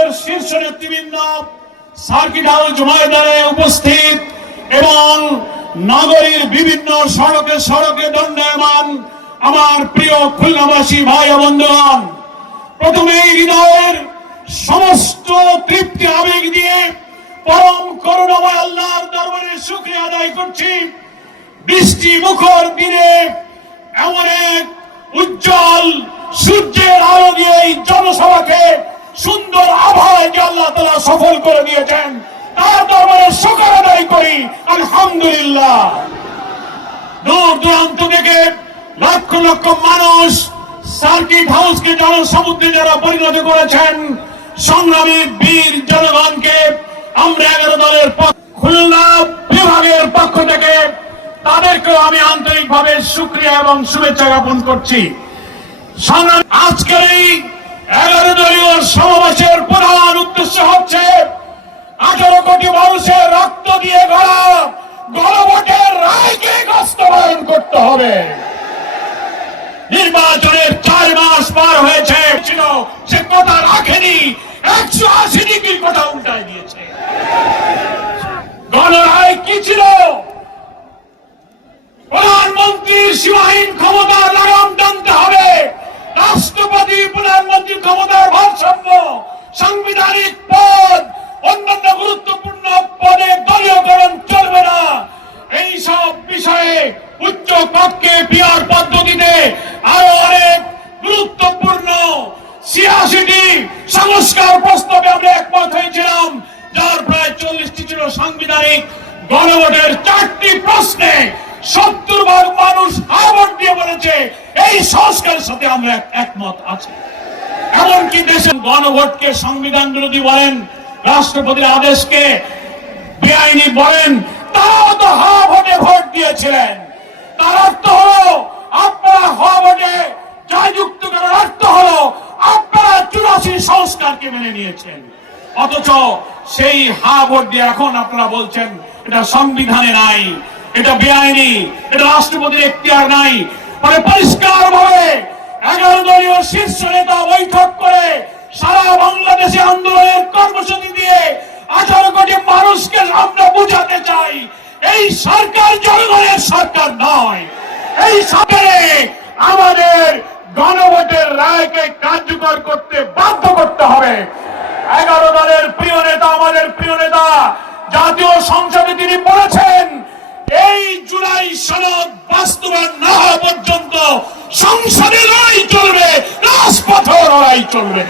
দলের শীর্ষ নেতৃবৃন্দ সার্কিট হাউস ময়দানে উপস্থিত এবং নগরীর বিভিন্ন সড়কে সড়কে দণ্ডায়মান আমার প্রিয় খুলনাবাসী ভাই ও বন্ধুগণ, প্রথমেই হৃদয়ের সমস্ত তৃপ্তি আবেগ দিয়ে পরম করুণাময় আল্লাহর দরবারে শুকরিয়া আদায় করছি। বৃষ্টি মুখর দিনে এমন এক উজ্জ্বল সূর্যের আলো দিয়ে এই জনসভাকে সুন্দর আবহাওয়ায় যে আল্লাহ তাআলা সফল করে দিয়েছেন, তার দরবারে শুকর আদায় করি আলহামদুলিল্লাহ। দূর দূরান্ত থেকে লক্ষ লক্ষ মানুষ সার্কিট হাউসকে জনসমুদ্রে যারা পরিণত করেছেন, সংগ্রামী বীর জনগণকে আমরা 11 দলের খুলনা বিভাগের পক্ষ থেকে তাদেরকেও আমি আন্তরিকভাবে শুকরিয়া এবং শুভেচ্ছা জ্ঞাপন করছি। আজকের এই 11 দলীয় সমাবেশের প্রধান উদ্দেশ্য হচ্ছে 18 কোটি মানুষের রক্ত দিয়ে গড়া গণভোটের রায়কে বাস্তবায়ন করতে হবে। নির্বাচনের 4 মাস পার হয়েছে, সে কথা রাখেনি, 180 ডিগ্রি কথা উল্টায় দিয়েছে। গণরায় কি ছিল? প্রধানমন্ত্রীর সীমাহীন ক্ষমতার লাগাম টানতে হবে, রাষ্ট্রপতি প্রধানমন্ত্রীর ক্ষমতার ভারসাম্য, সাংবিধানিক পদ, অন্যান্য গুরুত্বপূর্ণ পদে দলীয়করণ চলবে না। এই সব বিষয়ে উচ্চ কক্ষে পিআর পদ্ধতিতে আরো অনেক গুরুত্বপূর্ণ 86টি সংস্কার প্রস্তাবে আমরা একমত হয়েছিলাম, যার প্রায় 40টি ছিল সাংবিধানিক। গণভোটের 4টি প্রশ্নে 70% মানুষ হ্যাঁ ভোট দিয়ে বলেছে এই সংস্কারের সাথে আমরা একমত আছি। এমনকি দেশের গণভোটকে সংবিধান বিরোধী বলেন, রাষ্ট্রপতির আদেশকে বেআইনি বলেন, তারাও তো হ্যাঁ ভোটে ভোট দিয়েছিলেন। তার অর্থ হলো আপনারা হ্যাঁ ভোটে জয়যুক্ত করার অর্থ হলো আপনারা 84 সংস্কারকে মেনে নিয়েছেন। অথচ সেই হ্যাঁ ভোট দিয়ে এখন আপনারা বলছেন এটা সংবিধানে নাই, এটা বেআইনি, এটা রাষ্ট্রপতির এখতিয়ার নাই। মানে পরিষ্কার ভাবে 11 দলীয় শীর্ষ নেতা বৈঠক করে সারা বাংলাদেশে আন্দোলনের কর্মসূচি দিয়ে 18 কোটি মানুষকে আমরা বুঝাতে চাই এই সরকার জনগণের সরকার নয়। এই সরকারে আমাদের গণভোটের রায়কে কার্যকর করতে বাধ্য করতে হবে। 11 দলের প্রিয় নেতা, আমাদের প্রিয় নেতা জাতীয় সংসদে তিনি বলেছেন, এই জুলাই সনদ বাস্তবায়ন না হওয়া পর্যন্ত সংসদে লড়াই চলবে, রাজপথেও লড়াই চলবে।